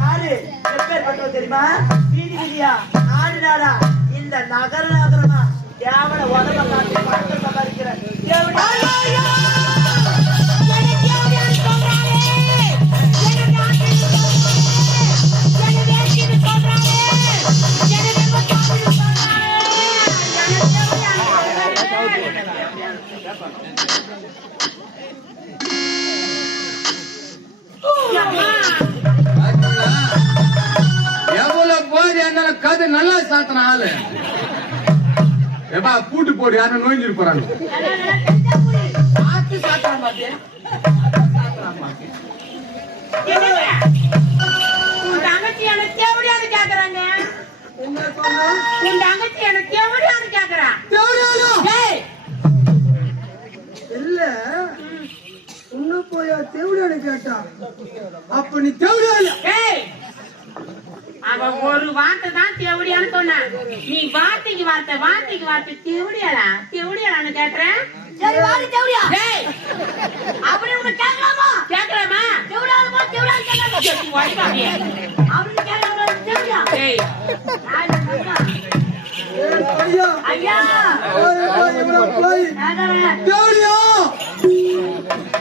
யாரு? எப்பேற்பட்டவ தெரியுமா? வீதி வீதியா நாடு நாடா இந்த நகர நகரமா தேவன உடம்ப காட்டி பணத்தை சம்பாதிக்கிற தேவன. கதை நல்லா சாத்தன ஆளு. எப்பா பூட்டு போடு யாரும் நோய்ஞ்சிட்டு போறாங்க. பார்த்து சாப்பிடலாம் பாத்தியா இல்ல. உன்ன போயா தேவடியானு கேட்டா. அப்ப நீ தேவடியா இல்ல டேய் அவன் ஒரு வார்த்தை தான் தேவடியான்னு சொன்னான் நீ வார்த்தைக்கு வார்த்தை வார்த்தைக்கு வார்த்தை தேவடியாடா? தேவடியாடான்னு கேக்குறேன்? சரி வாடி தேவடியா. டேய்! அப்படி உனக்கு கேட்கலாமா கேட்கலாமா தேவடியா. டேய். சொன்னா, ஐயா.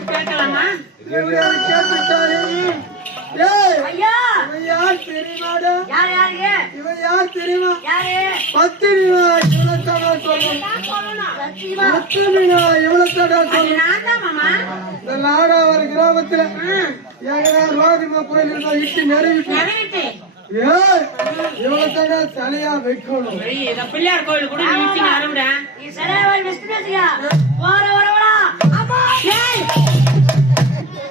கேட்கலாமா இவன் யார் தெரியுமாடா இவன் யார் தெரியுமா? யாரு பத்திரிவா இவ்வளவுதாடா சொல்லணும். கிராமத்துல ரோதிமா கோயில் இருந்தா இட்டு நிறைவிட்டு தலையா வைக்கணும். பிள்ளையார் கோயில் கூட நீ சரியா போற வரவடா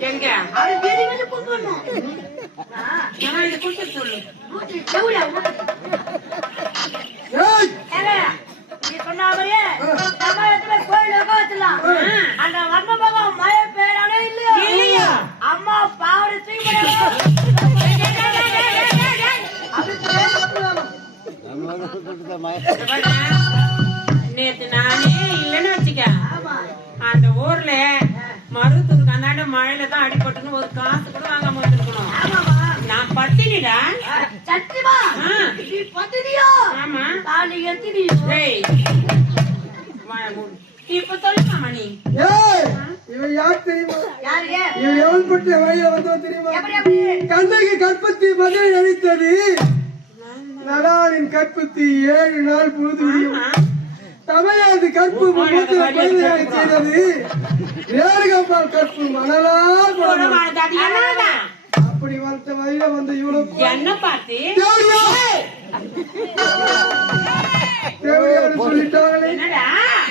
எங்க? அப்படி வீதி கோயில் அந்த வர்ண பகவான் மழை அம்மா நேத்து நானே இல்லன்னு வச்சுக்க. அந்த ஊர்ல மருத்துவருக்கு அந்தாண்ட மழையில தான் அடிபட்டுன்னு ஒரு காசு கூட வாங்காம வந்திருக்கணும். நான் பத்தினிடா சத்தியமா? நீ பத்தினியோ? ஆமா தாலி எத்தினி? ஏய் வாயை மூடு. இப்ப சொல்லுமா நீ ஏய் இவன் யார் தெரியுமா? இவன் எவன் பட்டு வழியில தெரியுமா? கண்ணகி கற்பத்தி மதுரை அழித்தது நடானின் கற்பத்தி ஏழு நாள் பொழுது. தமிழாது கற்பு குழந்தையாக செய்தது வேறுகம்பால் கற்பு மணலால் அப்படி வந்த வழியில வந்து இவ்வளவு என்ன பார்த்து? சொல்லிட்டாங்களே. என்னடா?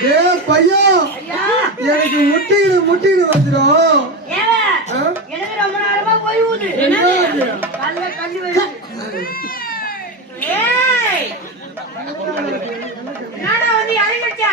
ஏ பையா! ஐயா, எனக்கு முட்டிடு முட்டிடு வந்துடும்? எனக்கு ரொம்ப நேரமா. ஏய்! என்னடா வந்து இறங்கிச்சா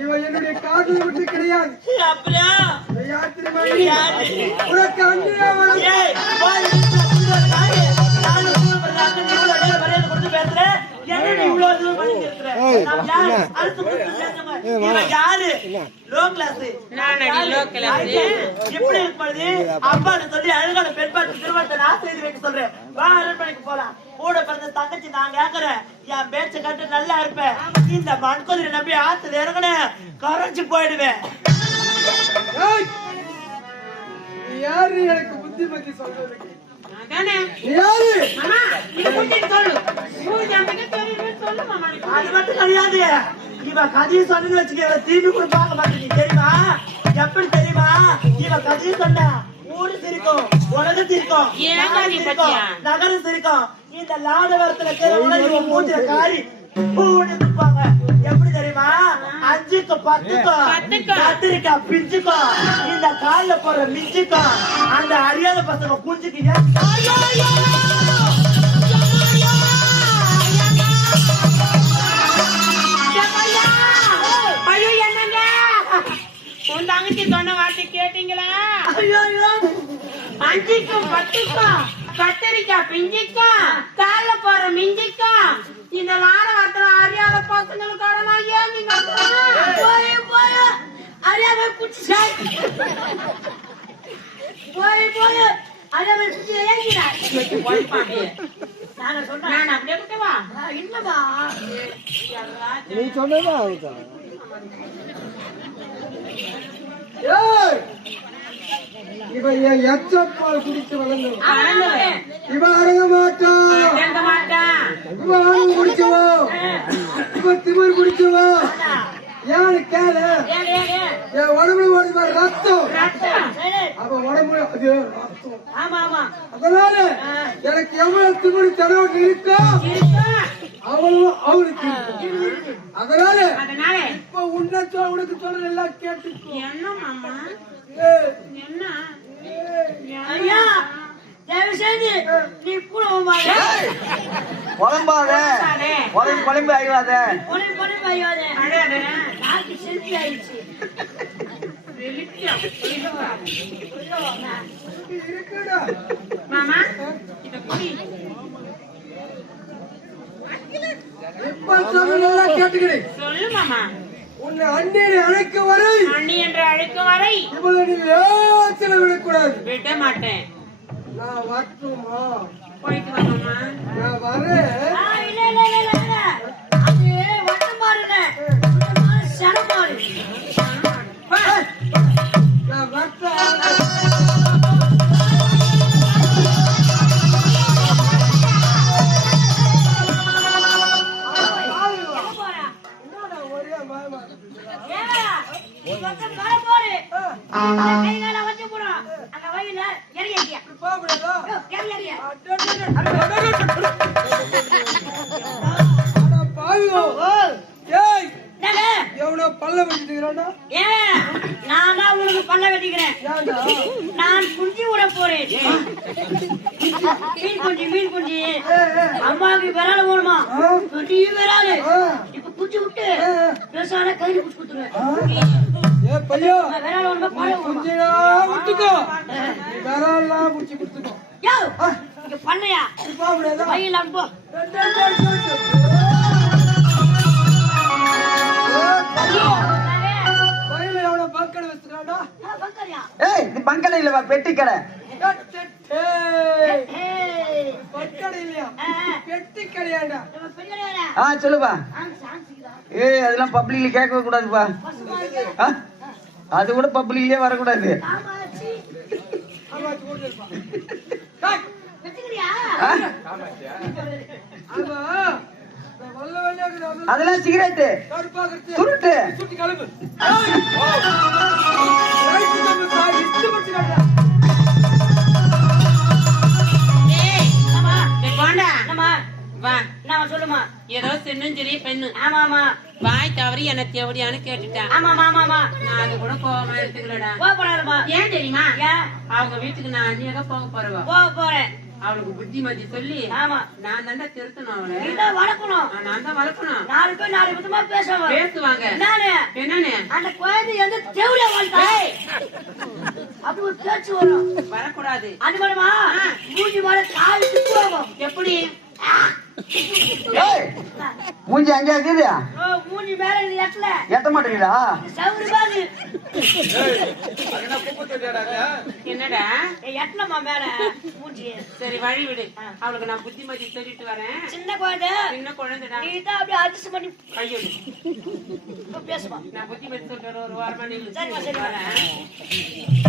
இவன் என்னுடைய காதல் விட்டு கிடையாது? உனக்கு அங்கேயே போலாம். கூட பிறந்த தங்கச்சி நான் கேக்குறேன். என் பேச்ச கட்டு நல்லா இருப்பேன். இந்த மண்குதிரை நம்பி ஆத்துல இறங்குனேன். கரைஞ்சு போயிடுவேன். யாரு? எனக்கு புத்தி பத்தி சொல்றதுக்கு. யாரு? சொல்லு. அது மட்டும் கிடையாது. இவன் கதையை சொன்னு வச்சுக்க திரும்பி கூட பார்க்க மாட்டேங்க தெரியுமா? எப்படி தெரியுமா? இவன் கதையை சொன்னா ஊரு சிரிக்கும் உலகம் சிரிக்கும்? நகரம் சிரிக்கும் இந்த லாடவரத்துல இவன் மூஞ்சில காரி பூன்னு துப்பாங்க எப்படி தெரியுமா? அஞ்சுக்கும் பத்துக்கும் பத்துக்கும். கத்திரிக்காய் பிஞ்சுக்கும் இந்த கால்ல போற மிஞ்சுக்கும் அந்த அறியாத பசங்க குஞ்சுக்கு அஞ்சிக்கும் பத்துக்கும் கத்தரிக்காய் பிஞ்சிக்கும் கால போற மிஞ்சிக்கும் இந்த லார வார்த்தை அறியாத பசங்களுக்கான நான் ஏன் நீங்க போய் போய். அறியாம குச்சி போய் போய். அறியாம குச்சி ஏங்கினாய் நாங்க சொல்றேன் நான் அப்படியே விட்டவா இல்லப்பா நீ சொன்னதா அவருக்கு இவன் என் எச்சப்பால் குடிச்சு வளர்ந்தவன். இவன் அடங்க மாட்டான் இவன் ஆணவம் குடிச்சவோ. இவன் திமிர் குடிச்சவோ. ஏன்னு கேளு? என் உடம்புல ஓடுவ ரத்தம். அவன் உடம்புல அது அதனால எனக்கு எவ்வளவு திமிர் தடவை இருக்கோ இருக்கும். அவளும் அவளுக்கு. இருக்கு. அதனால அதனால. இப்ப உன்னை சொல் உனக்கு சொல்ற எல்லாம் கேட்டுக்கோ. என்ன மாமா? என்ன? ஐயா தயவு செஞ்சு நீ குழம்பாத சாரே. குழம்பு குழம்பு பொடி பொடி. நாக்கு ஆயிடுச்சு. வெளிச்சம். இருக்குடா. மாமா இத குடி. இப்ப சொல்ற எல்லாம் கேட்டுக்கிறேன். சொல்லு மாமா. உன்னை அந்நியனை அழைக்க வரை அண்ணி என்று அழைக்கும் வரை இவளை நீ லேசில விடக்கூடாது விட மாட்டேன் நான் வரட்டுமா? போயிட்டு வா மாமா. நான் வரேன். பல்ல வச்சுக்கிறான்டா ஏன் நான் தான் பல்ல வெட்டிக்கிறேன். நான் குஞ்சு விட போறேன். மீன் குஞ்சு மீன் குஞ்சு. அம்மாவுக்கு விரால போடுமா? பெரிய விராலு. இப்ப குஞ்சு விட்டு பேசாத கையில குச்சி குத்துருவேன் ஏ பையோ கொஞ்சடா விட்டுக்கோ. நீ வேறெல்லாம் முடிச்சு கொடுத்துக்கோ. பண்ணையா? வச்சுக்கிறான்டா? பக்கரியா ஏய் இது பங்கடை இல்லவா பெட்டி கடை. ஆ சொல்லுப்பா. ஏய் அதெல்லாம் பப்ளிக்ல கேட்கவே கூடாதுப்பா? அது கூட பப்ளிக்லயே வரக்கூடாது. ஆமாச்சி ஆமா. போட்டுப்பா சின்னும் சரி பெண்ணு ஆமா ஆமா வாய் தவறி என்ன தேவடியான்னு கேட்டுட்டான் ஆமா ஆமா ஆமா நான் அது கூட கோவமா எடுத்துக்கலடா. போகக்கூடாதுமா ஏன் தெரியுமா? அவங்க வீட்டுக்கு நான் அந்நியாக போக போறவா. போக போறேன். அவளுக்கு புத்திமதி சொல்லி ஆமா. நான் தாண்டா திருத்தணும் அவளை. வளர்க்கணும். நான் தான் வளர்க்கணும். நாலு பேர் நாலு விதமா பேசுவாங்க. பேசுவாங்க. என்னன்னு? அந்த குழந்தை எந்த தேவடியா வாழ்த்தா அப்படி ஒரு பேச்சு வரும். வரக்கூடாது. அது மூஞ்சி மேல எப்படி? மூஞ்சி அங்கே இருக்குது. ஓ, மூஞ்சி மேல இது எட்டல. எட்ட மாட்டீங்களா? என்னடா? எட்டலமா மேல. மூஞ்சி. சரி வழி விடு. அவளுக்கு நான் புத்திமதி சொல்லிட்டு வரேன். சின்ன குழந்தை. சின்ன குழந்தைடா. நீ தான் அப்படியே அட்ஜஸ்ட் பண்ணி கையெடு இப்ப பேசுமா. நான் புத்திமதி வரேன், ஒரு வாரமா. சரிம்மா, சரிம்மா. வரேன்.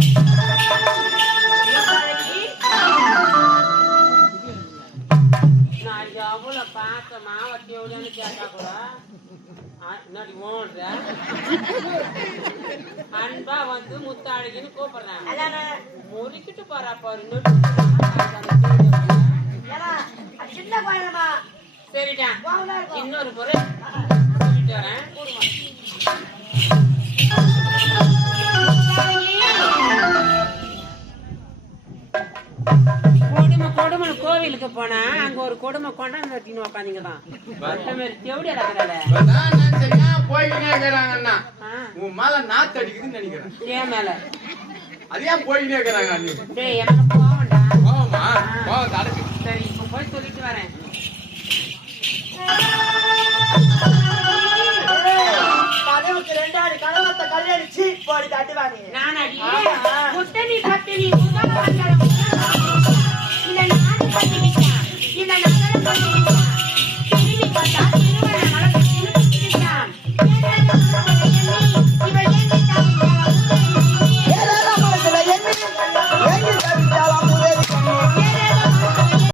வட்டி கேட்டா கூட ஓடுற அன்பா வந்து முத்தாழகின்னு கூப்பிடுறேன் முறுக்கிட்டு முறிக்கிட்டு போறா பாரு சின்ன குழந்தைமா சரிடா இன்னொரு முறை சொல்லிட்டு வரேன் கொடுமை கோவிலுக்கு போனா அங்க ஒரு கொடுமை கொண்டாந்து வட்டின்னு உக்காந்தீங்க தான். நான் இருக்கிறாங்கன்னா ஆ, உன் மேல நாத்து அடிக்குதுன்னு நினைக்கிறேன். ஏன் மேல? அது ஏன் போய்க்கினே இருக்கிறாங்க டேய் எனக்கு போக ஆ, கோவத்தை அடக்கு. சரி இப்ப போய் சொல்லிட்டு வரேன். கனவுக்கு ரெண்டாடி கனவத்தை கல்யாணி சீ போடி தட்டுவானி. நானடி. ஆமா. முட்டை நீ கட்டு நீ